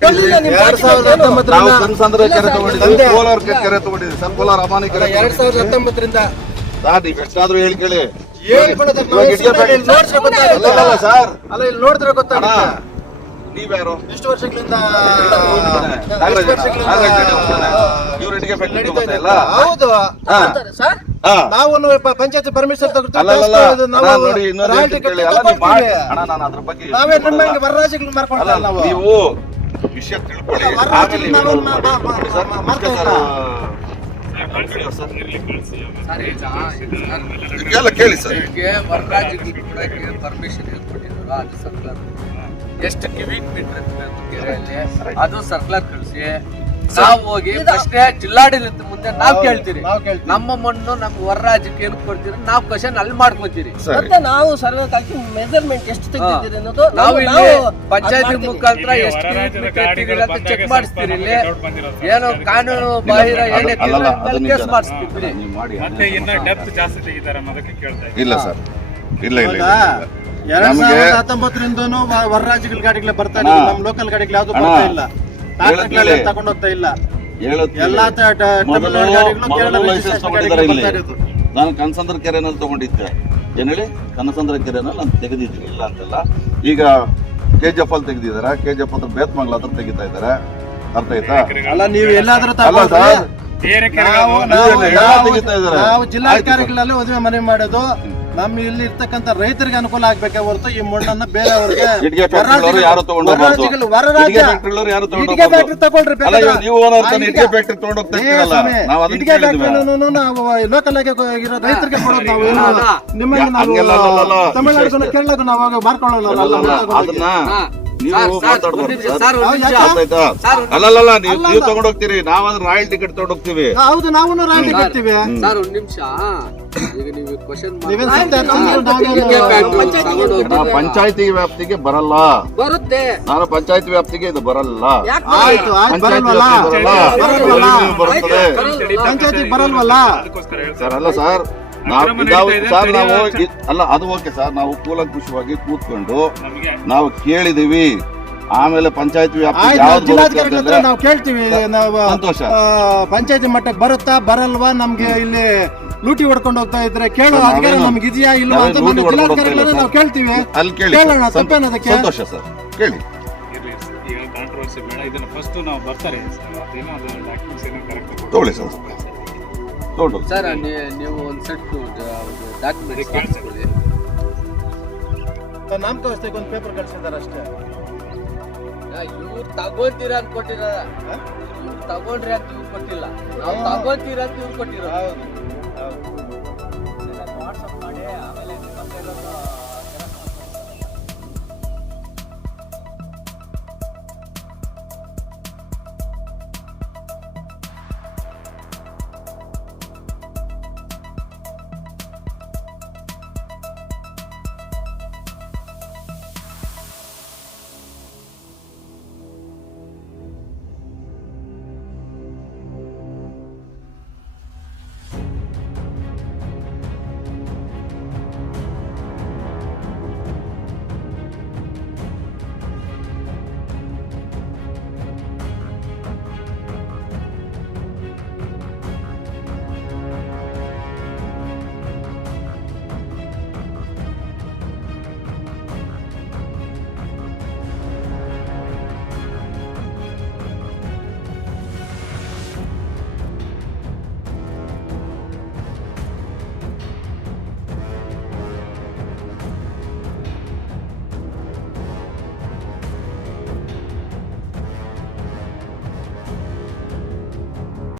ಎರಡ್ ಸಾವಿರದ ಕೆರೆ ತಗೊಂಡಿದ್ದೀವಿ. ಕೋಲಾರ ಕೆರೆ ತಗೊಂಡಿದ್ದೀವಿ. ಕೋಲಾರ ಅಮಾನಿ ಕೆರೆ ಎರಡ್ ಸಾವಿರದ ಹತ್ತೊಂಬತ್ತರಿಂದ ಸರ್ ನೀವು ಎಷ್ಟಾದ್ರೂ ಹೇಳಿ ಕೇಳಿ. ಸರ್. ಅಲ್ಲ ಇಲ್ಲಿ ನೋಡಿದ್ರೆ ನೀವ್ಯಾರು? ಎಷ್ಟು ವರ್ಷಗಳಿಂದ ಇವ್ರ ಫ್ಯಾಕ್ಟ್ರಿ ನಡೀತಾ ಇದೆ. ಹೌದು. ಹಾ. ಸರ್. ನಾವು ಪಂಚಾಯತ್ ಪರ್ಮಿಷನ್ ಅಲ್ಲ, ನೀವು ಮಾಡಿ- ಅಣ್ಣ, ನಾನು ಅದ್ರ ಬಗ್ಗೆ ನಾವೇ ನಮ್ಮ. ವರರಾಜಿಗಳು ನಾವು ನೀವು ವಿಷಯ ತಿಳ್ಕೊಳ್ಳಿ. ಆಮೇಲೆ ಸರ್, ಮಾ- ನಮಸ್ತೆ ಮಾಡ್ತಾ ಸರ್. ಸರ್ ಎಲ್ಲ ಕೇಳಿ ಸರ್. ಈಗ ವರರಾಜಿಗೆ ಕೊಡಕ್ಕೆ ಪರ್ಮಿಷನ್ ಹೇಳ್ಕೊಟ್ಟಿದ್ರು ಅದು ಸರ್ಕ್ಯುಲರ್ ಎಷ್ಟು ಕ್ಯೂಬಿಕ್ ಮೀಟರ್ ಅದು ಸರ್ಕ್ಯುಲರ್ ಕಳಿಸಿ ನಾವು ಹೋಗಿ ಪ್ರಶ್ನೆ ಜಿಲ್ಲಾಡಳಿತ ಮುಂದೆ ನಾವು ಕೇಳ್ತೀರಿ. ನಮ್ಮ ಮಣ್ಣು ನಮ್ಗೆ ವರರಾಜ್ಯಕ್ಕೆ ಏನು ಕೊಡ್ತೀರಿ? ನಾವು ಕ್ವಶನ್ ಅಲ್ಲಿ ಮಾಡ್ಕೋತೀರಿ. ಮತ್ತೆ ನಾವು ಸರ್ವೆ ಕಾಲ್ಕಿ ಮೆಜರ್ಮೆಂಟ್ ಎಷ್ಟು ತೆಗ್ದಿದ್ದೀರಿ ಅನ್ನೋದು ನಾವು ಇಲ್ಲಿ ಪಂಚಾಯತ್ ಮುಖಾಂತರ ಎಷ್ಟು ಅಂತ ಚೆಕ್ ಮಾಡಿಸ್ತೀರಿ ಇಲ್ಲಿ. ಏನು ಕಾನೂನು ಬಾಹಿರ ಏನೇ. ಕೇಸ್ ಮಾಡಿಸ್ತೀವಿ. ಮಾಡಿ ಮತ್ತೆ ಇನ್ನ ಡೆಪ್ತ್ ಜಾಸ್ತಿ ತೆಗಿತಾರೆ ಅನ್ನೋದಕ್ಕೆ ಕೇಳ್ತಾ ಇಲ್ಲ ಸರ್. ಇಲ್ಲ ಇಲ್ಲ ಎರಡ್ ನಮ್ಗೆ- ಸಾವಿರದ ಹತ್ತೊಂಬತ್ತರಿಂದನೂ ರಾಜ್ಯಗಳ ಗಾಡಿಗಳು ಬರ್ತಾ ಇಲ್ಲ ನಮ್ಮ ನಮ್ ಲೋಕಲ್ ಗಾಡಿಗಳು ಯಾವ್ದು ಬರ್ತಾ ಇಲ್ಲ. ಇಲ್ಲ. ಲೈಸೆನ್ಸ್ ತಗೊಂಡಿದ್ದಾರೆ ಇಲ್ಲಿ. ನಾನು ಕನಸಂದ್ರ ಕೆರೆನಲ್ಲಿ ತಗೊಂಡಿದ್ದೆ. ಏನ್ ಹೇಳಿ? ಕನಸಂದ್ರ ಕೆರೆನಲ್ಲಿ ನಾನು ತೆಗೆದಿದ್ದೀನಿ ಇಲ್ಲ ಅಂತಲ್ಲ. ಈಗ ಕೆ ಜಿ ಎಫ್ ಅಲ್ಲಿ ತೆಗೆದಿದ್ದಾರೆ. ಕೆ ಜಿ ಎಫ್ ಹತ್ರ ಬೇತ್ಮಂಗ್ಲ ಹತ್ರ ತೆಗಿತಾ ಇದ್ದಾರೆ. ಅರ್ಥ ಆಯ್ತಾ? ಅಲ್ಲ ನೀವು ಎಲ್ಲಾದ್ರೂ ಅಲ್ಲ ಸರ್. ಬೇರೆ ನಾವು ನಾವು- ಎಲ್ಲ ನಾವು- ಇದ್ದಾರೆ. ನಾವು ಆಯ್ತು ಜಿಲ್ಲಾಧಿಕಾರಿಗಳಲ್ಲಿ ಮದುವೆ ಮನೆ ಮಾಡೋದು. ನಮ್ಮ ಇಲ್ಲಿ ಇರ್ತಕ್ಕಂಥ ರೈತರಿಗೆ ಅನುಕೂಲ ಆಗ್ಬೇಕೆ ಹೊರತು ಈ ಮಣ್ಣನ್ನ ಬೇರೆಯವ್ರಿಗೆ ಫ್ಯಾಕ್ಟ್ರಿ ತಗೊಳ್ರಿ ನೀವು ಫ್ಯಾಕ್ಟ್ರಿ ಲೋಕಲ್ ಆಗಿ ಇರೋ ರೈತರಿಗೆ ಕೊಡೋದು ನಾವು ಅಲ್ಲ, ನಾವು ಅದನ್ನ ಅಲ್ಲಲ್ಲ. ನೀವು ನೀವು. ತಗೊಂಡೋಗ್ತೀರಿ ನಾವಾದ್ರೆ ರಾಯಲ್ ಟಿಕೆಟ್ ತಗೊಂಡೋಗ್ತೀವಿ ಹೌದು ನಾವು ರಾಯಲ್ ಟಿಕೆಟ್ ಸರ್ ಒಂದ್ ನಿಮಿಷ. ಈಗ ನೀವು ಕ್ವಶನ್ ಪಂಚಾಯತಿ ವ್ಯಾಪ್ತಿಗೆ ಬರಲ್ಲ. ಬರುತ್ತೆ. ನಾನು ಪಂಚಾಯತಿ ವ್ಯಾಪ್ತಿಗೆ ಇದು ಬರಲ್ಲ. ಆಯ್ತು ಆಯ್ತು ಪಂಚಾಯತಿ ಬರಲ್ವಲ್ಲ? ಬರಲ್ವಲ್ಲ? ಬರ್ತದೆ. ಪಂಚಾಯತಿಗೆ ಬರಲ್ವಲ್ಲ? ಸರ್ ಅಲ್ಲ ಸರ್. ನಾವು ಸರ್ ನಾವು ಅಲ್ಲ ಅದು ಓಕೆ ಸರ್. ನಾವು ಕೂಲಂಕುಷವಾಗಿ ಕೂತ್ಕೊಂಡು ನಾವು ಕೇಳಿದೀವಿ. ಆಮೇಲೆ ಪಂಚಾಯತ್ ವ್ಯಾಪ್ತಿ ಯಾವ್ದು ಬರುತ್ತೆ ಅಂತಂದ್ರೆ ನಾವು ಕೇಳ್ತೀವಿ. ನಾವು ಸಂತೋಷ. ಪಂಚಾಯತಿ ಮಟ್ಟಕ್ಕೆ ಬರುತ್ತಾ ಬರಲ್ವಾ? ನಮ್ಗೆ ಇಲ್ಲಿ ಲೂಟಿ ಹೊಡ್ಕೊಂಡು ಹೋಗ್ತಾ ಇದ್ರೆ ಕೇಳೋ ಸರ್, ಅಧಿಕಾರ ನಮ್ಗೆ ಇದೆಯಾ ಇಲ್ವಾ ನಾವೇನು ಅಂತ ಲೂಟಿ ನಮ್ಮ ಹೊಡ್ಕೊಂಡು ಹೋಗ್ತಾ ಜಿಲ್ಲಾಧಿಕಾರಿಗಳನ್ನ ನಾವು ಸರ್. ಕೇಳ್ತೀವಿ. ಅಲ್ಲಿ ಕೇಳಿ ಕೇಳೋಣ. ಸಂತ- ತಪ್ಪೇನದಕ್ಕೆ? ಸಂತೋಷ ಸರ್. ಕೇಳಿ. ಇರ್ಲಿ ಈಗ ಕಾಂಟ್ರವರ್ಸಿ ಬೇಡ. ಇದನ್ನ ಫಸ್ಟ್ ನಾವು ಬರ್ತಾರೆ. ಸರ್ ಅದೇನೋ ಅದು ಡಾಕ್ಯುಮೆಂಟ್ಸ್ ಏನೋ ಕರೆಕ್ಟ್ ತಗೊಳ್ಳಿ ಸರ್. ತಗೊಂಡು ಸರ್ ನೀ- ನೀವು ಒಂದು ಸೆಟ್ ಡಾಕ್ಯುಮೆಂಟ್ ಕಳಿಸ್ಕೊಳ್ಳಿ ನಾಮಕ ವ್ಯವಸ್ಥೆಗೆ ಒಂದು ಪೇಪರ್ ಕಳ್ಸಿದ್ದಾರೆ ಅಷ್ಟೇ. ಇವ್ರು ತಗೊಂತೀರ ಅಂತ ಕೊಟ್ಟಿರ ಇವ್ರು ತಗೊಂಡ್ರಿ ಅಂತ ಇವ್ರು ಕೊಟ್ಟಿಲ್ಲ. ನಾವು ತಗೊಂತೀರ ಅಂತ ಇವ್ರು ಕೊಟ್ಟಿರೋ